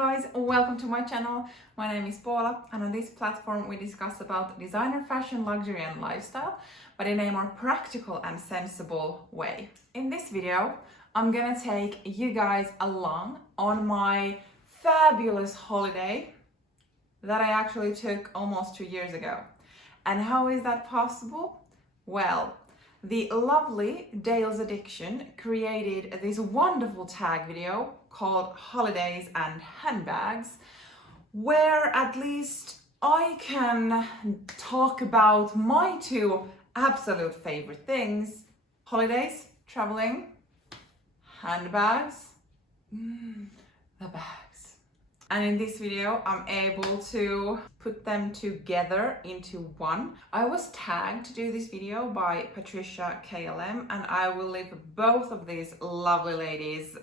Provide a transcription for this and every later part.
guys, welcome to my channel. My name is Paula and on this platform we discuss about designer, fashion, luxury and lifestyle, but in a more practical and sensible way. In this video, I'm gonna take you guys along on my fabulous holiday that I actually took almost 2 years ago. And how is that possible? Well, the lovely Dayle'S Addiction created this wonderful tag video called Holidays and Handbags, where at least I can talk about my two absolute favorite things: holidays, traveling, handbags, the bags. And in this video, I'm able to put them together into one. I was tagged to do this video by Patricia KLM, and I will leave both of these lovely ladies'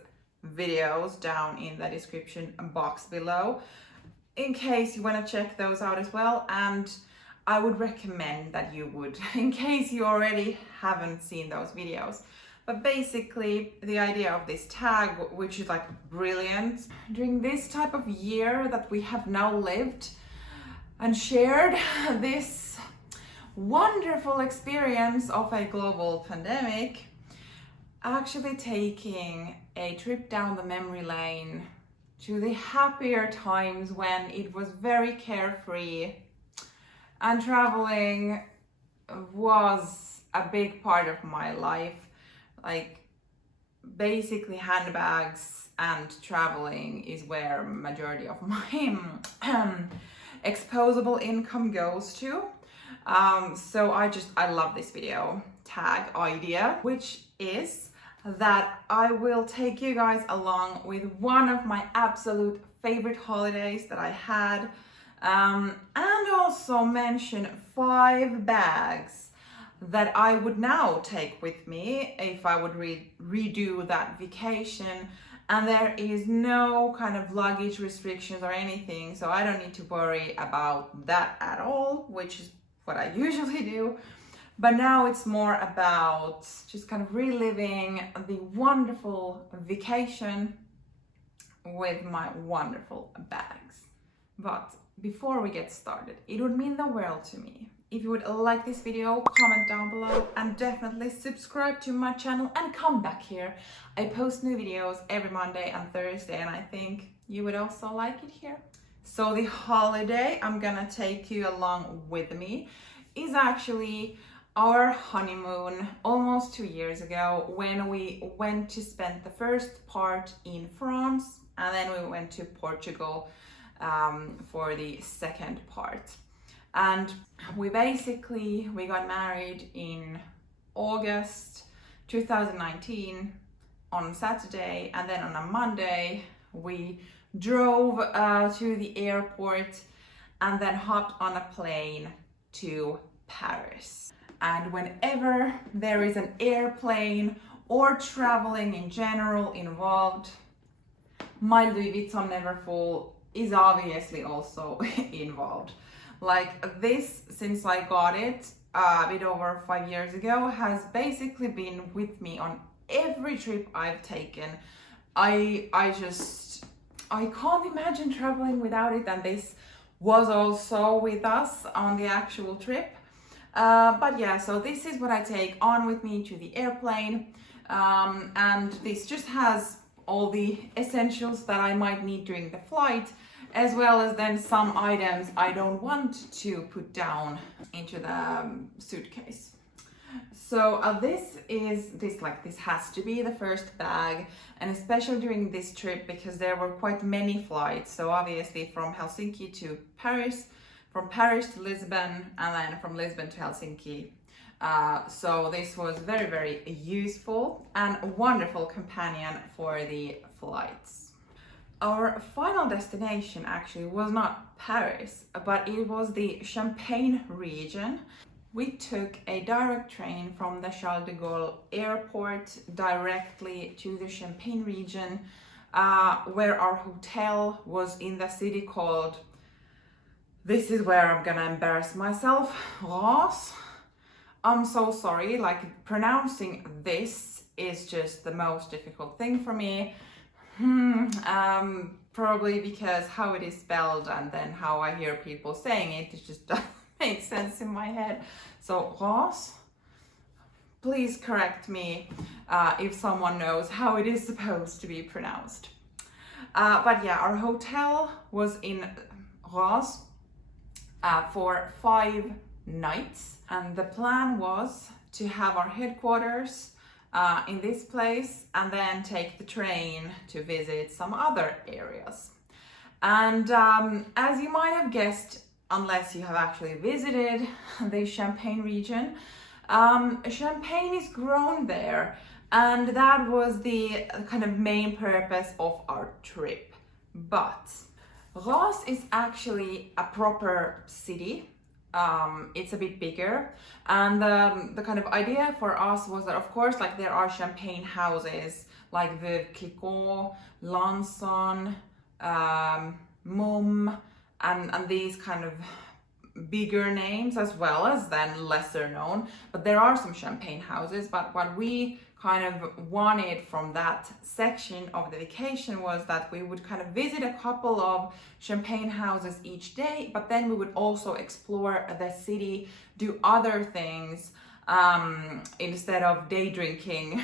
videos down in the description box below, in case you want to check those out as well. And I would recommend that you would, in case you already haven't seen those videos. But basically, the idea of this tag, which is like brilliant, during this type of year that we have now lived and shared this wonderful experience of a global pandemic, actually taking a trip down the memory lane to the happier times when it was very carefree and traveling was a big part of my life. Like, basically handbags and traveling is where majority of my exposable income goes to. So I love this video tag idea, which is that I will take you guys along with one of my absolute favorite holidays that I had, and also mention 5 bags that I would now take with me if I would redo that vacation. And there is no kind of luggage restrictions or anything, so I don't need to worry about that at all, which is what I usually do. But now it's more about just kind of reliving the wonderful vacation with my wonderful bags. But before we get started, it would mean the world to me if you would like this video, comment down below, and definitely subscribe to my channel and come back here. I post new videos every Monday and Thursday, and I think you would also like it here. So the holiday I'm gonna take you along with me is actually our honeymoon almost 2 years ago, when we went to spend the first part in France, and then we went to Portugal for the second part. And we got married in August 2019 on Saturday, and then on a Monday we drove to the airport and then hopped on a plane to Paris. And whenever there is an airplane or traveling in general involved, my Louis Vuitton Neverfull is obviously also involved. Like, this, since I got it a bit over 5 years ago, has basically been with me on every trip I've taken. I can't imagine traveling without it, and this was also with us on the actual trip. But yeah, so this is what I take on with me to the airplane, and this just has all the essentials that I might need during the flight, as well as then some items I don't want to put down into the suitcase. So this has to be the first bag, and especially during this trip because there were quite many flights. So obviously from Helsinki to Paris, from Paris to Lisbon, and then from Lisbon to Helsinki. So this was very, very useful and a wonderful companion for the flights. Our final destination actually was not Paris, but it was the Champagne region. We took a direct train from the Charles de Gaulle airport directly to the Champagne region, where our hotel was in the city called, this is where I'm gonna embarrass myself, Laurent. I'm so sorry, like, pronouncing this is just the most difficult thing for me. Probably because how it is spelled and then how I hear people saying it, it just doesn't make sense in my head. So Rose, please correct me if someone knows how it is supposed to be pronounced. But yeah, our hotel was in Rose for 5 nights, and the plan was to have our headquarters in this place and then take the train to visit some other areas. And as you might have guessed, unless you have actually visited the Champagne region, champagne is grown there, and that was the kind of main purpose of our trip. But Rose is actually a proper city. It's a bit bigger, and the kind of idea for us was that, of course, like there are champagne houses like Veuve Clicquot, Lanson, Mumm, and these kind of bigger names, as well as then lesser known, but there are some champagne houses. But what we kind of wanted from that section of the vacation was that we would kind of visit a couple of champagne houses each day, but then we would also explore the city, do other things instead of day drinking,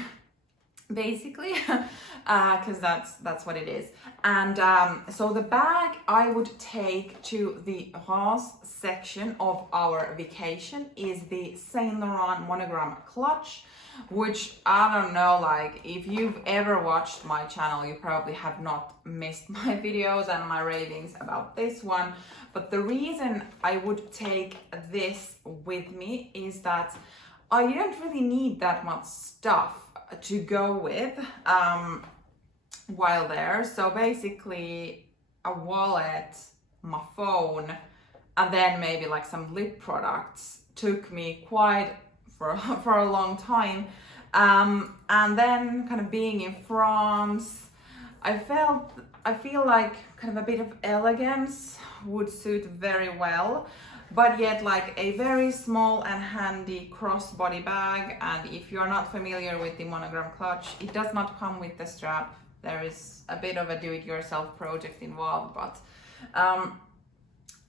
basically, because that's what it is. And so the bag I would take to the Rose section of our vacation is the Saint Laurent Monogram clutch, which I don't know, like if you've ever watched my channel, you probably have not missed my videos and my ravings about this one. But the reason I would take this with me is that I didn't really need that much stuff to go with while there. So basically a wallet, my phone, and then maybe like some lip products took me quite for a long time. And then kind of being in France, I feel like kind of a bit of elegance would suit very well, but yet like a very small and handy crossbody bag. And if you're not familiar with the Monogram clutch, it does not come with the strap. There is a bit of a do-it-yourself project involved, but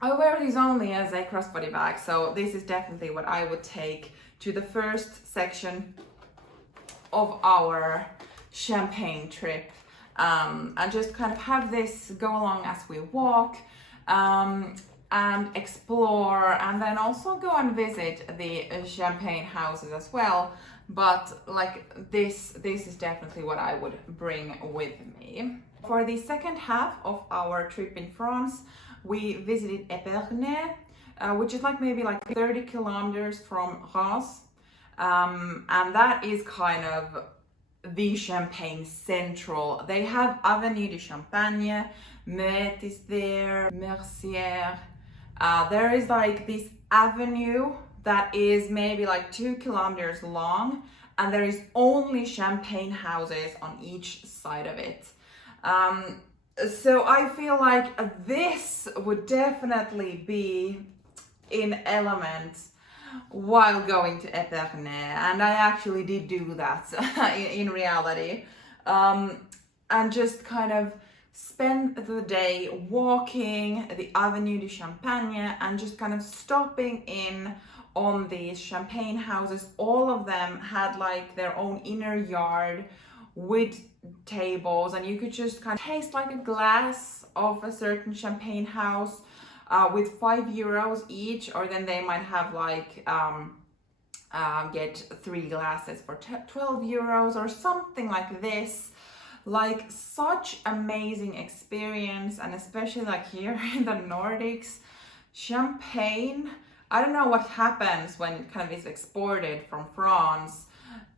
I wear these only as a crossbody bag, so this is definitely what I would take to the first section of our champagne trip, and just kind of have this go along as we walk and explore, and then also go and visit the champagne houses as well. But like this is definitely what I would bring with me. For the second half of our trip in France, we visited Epernay, which is like maybe like 30 kilometers from Reims. And that is kind of the Champagne Central. They have Avenue du Champagne, Moet is there, Mercier. There is like this avenue that is maybe like 2 kilometers long, and there is only champagne houses on each side of it. So I feel like this would definitely be in element while going to Epernay, and I actually did do that in reality, and just kind of spend the day walking the Avenue du Champagne and just kind of stopping in on these champagne houses. All of them had like their own inner yard with tables, and you could just kind of taste like a glass of a certain champagne house with €5 each, or then they might have like get 3 glasses for €12 or something like this. Like such amazing experience, and especially like here in the Nordics, champagne, I don't know what happens when it kind of is exported from France.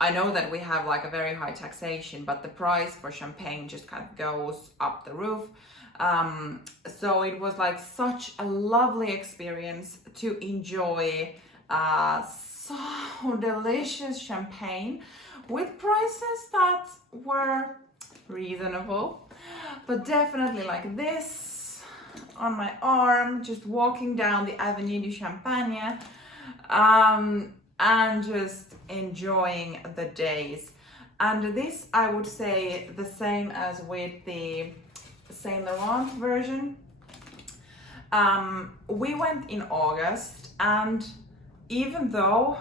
I know that we have like a very high taxation, but the price for champagne just kind of goes up the roof. So it was like such a lovely experience to enjoy so delicious champagne with prices that were reasonable, but definitely like this on my arm, just walking down the Avenue du Champagne, and just enjoying the days. And this, I would say, the same as with the Saint Laurent version. We went in August, and even though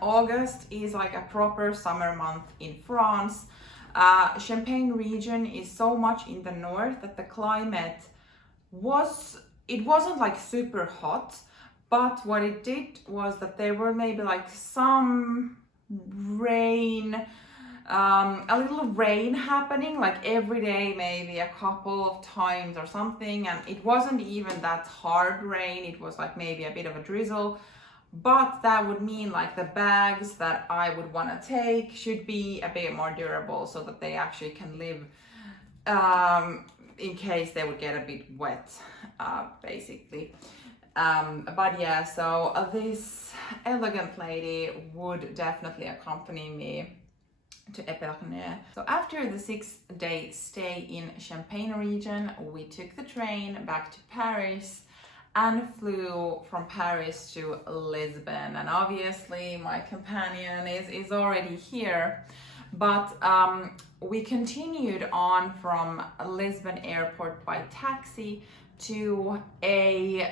August is like a proper summer month in France, Champagne region is so much in the north that the climate wasn't like super hot, but what it did was that there were maybe like some rain, a little rain happening like every day, maybe a couple of times or something, and it wasn't even that hard rain, it was like maybe a bit of a drizzle. But that would mean like the bags that I would want to take should be a bit more durable so that they actually can live in case they would get a bit wet, basically. But yeah, so this elegant lady would definitely accompany me to Epernay. So after the 6-day stay in Champagne region, we took the train back to Paris and flew from Paris to Lisbon. And obviously my companion is already here, but we continued on from Lisbon airport by taxi to a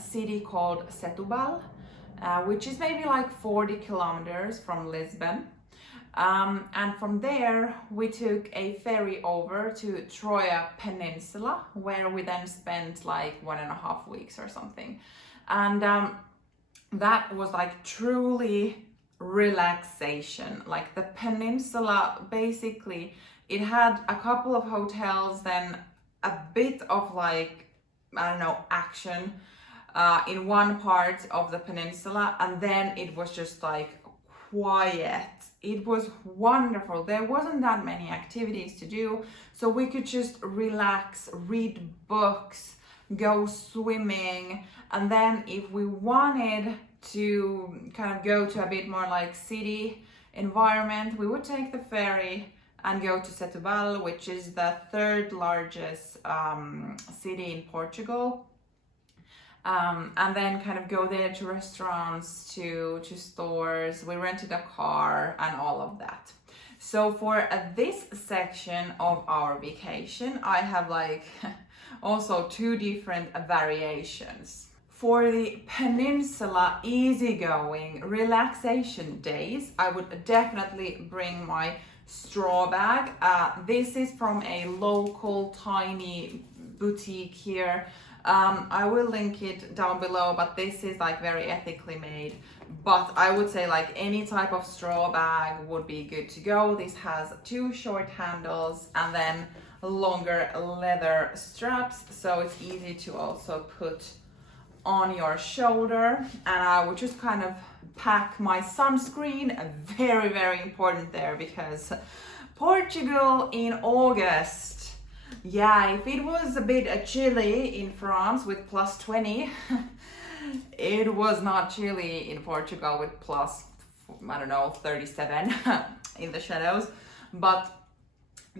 city called Setúbal, which is maybe like 40 kilometers from Lisbon. And from there we took a ferry over to Troya Peninsula, where we then spent like 1.5 weeks or something. And that was like truly relaxation. Like the peninsula, basically it had a couple of hotels, then a bit of like, I don't know, action in one part of the peninsula, and then it was just like quiet. It was wonderful. There wasn't that many activities to do, so we could just relax, read books, go swimming, and then if we wanted to kind of go to a bit more like city environment, we would take the ferry and go to Setúbal, which is the 3rd largest city in Portugal. And then kind of go there to restaurants, to stores. We rented a car and all of that. So for this section of our vacation, I have like also 2 different variations. For the peninsula easygoing relaxation days, I would definitely bring my straw bag. This is from a local tiny boutique here. I will link it down below, but this is like very ethically made. But I would say like any type of straw bag would be good to go. This has 2 short handles and then longer leather straps, so it's easy to also put on your shoulder. And I would just kind of pack my sunscreen, very, very important there, because Portugal in August, yeah, if it was a bit chilly in France with +20, it was not chilly in Portugal with I don't know, 37 in the shadows. But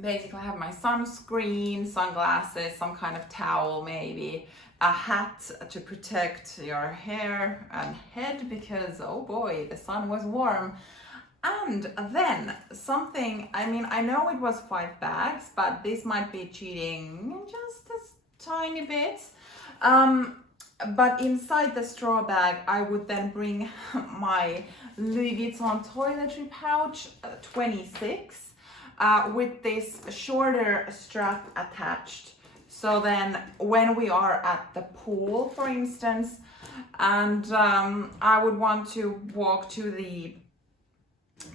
basically I have my sunscreen, sunglasses, some kind of towel maybe, a hat to protect your hair and head because, oh boy, the sun was warm. And then something, I mean, I know it was 5 bags, but this might be cheating just a tiny bit. But inside the straw bag, I would then bring my Louis Vuitton Toiletry pouch 26 with this shorter strap attached. So then when we are at the pool, for instance, and I would want to walk to the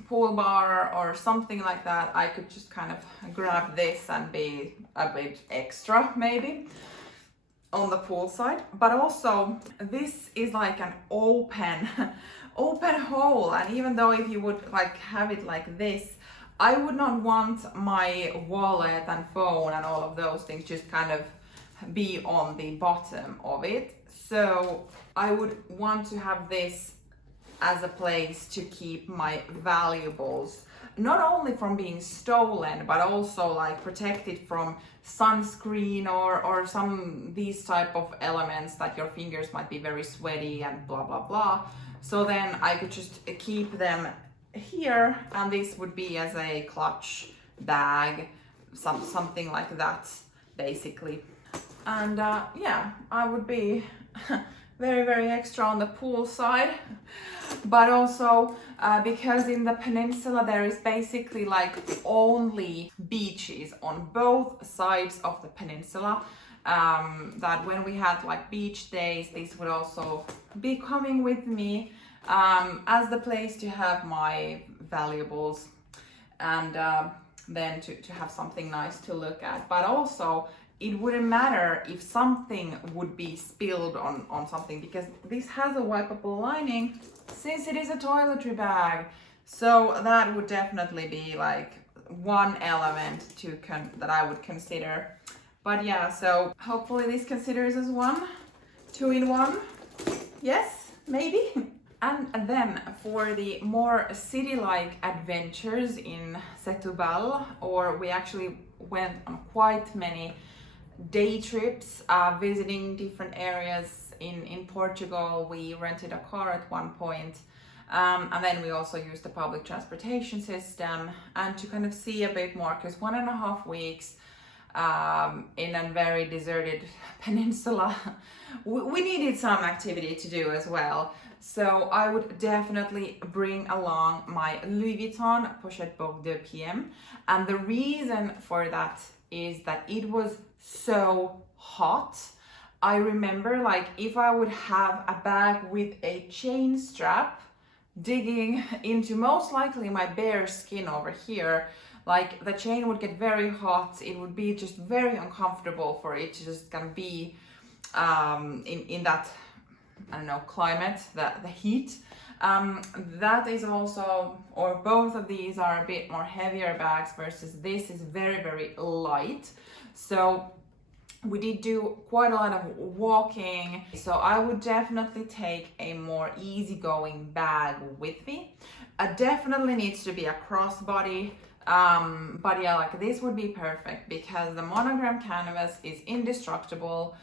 pool bar or something like that, I could just kind of grab this and be a bit extra maybe on the pool side. But also this is like an open hole, and even though if you would like have it like this, I would not want my wallet and phone and all of those things just kind of be on the bottom of it. So I would want to have this as a place to keep my valuables, not only from being stolen, but also like protected from sunscreen or some these type of elements that your fingers might be very sweaty and blah blah blah. So then I could just keep them here, and this would be as a clutch bag, something like that basically. And yeah, I would be very extra on the pool side, but also because in the peninsula there is basically like only beaches on both sides of the peninsula, that when we had like beach days, this would also be coming with me as the place to have my valuables, and then to have something nice to look at. But also it wouldn't matter if something would be spilled on something, because this has a wipeable lining since it is a toiletry bag. So that would definitely be like one element that I would consider. But yeah, so hopefully this considers as one, 2-in-1. Yes, maybe. And then for the more city-like adventures in Setúbal, or we actually went on quite many day trips, visiting different areas in Portugal. We rented a car at one point, and then we also used the public transportation system, and to kind of see a bit more, because 1.5 weeks in a very deserted peninsula, we needed some activity to do as well. So I would definitely bring along my Louis Vuitton Pochette Bordeaux PM, and the reason for that is that it was so hot. I remember, like, if I would have a bag with a chain strap digging into most likely my bare skin over here, like the chain would get very hot. It would be just very uncomfortable for it to just kind of be in that, I don't know, climate, the heat. That is also, or both of these are a bit more heavier bags versus this is very light. So we did do quite a lot of walking, so I would definitely take a more easygoing bag with me. Definitely needs to be a crossbody, but yeah, like this would be perfect because the Monogram canvas is indestructible.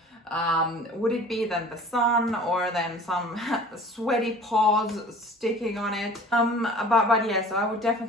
Would it be then the sun or then some sweaty paws sticking on it? But yeah, so I would definitely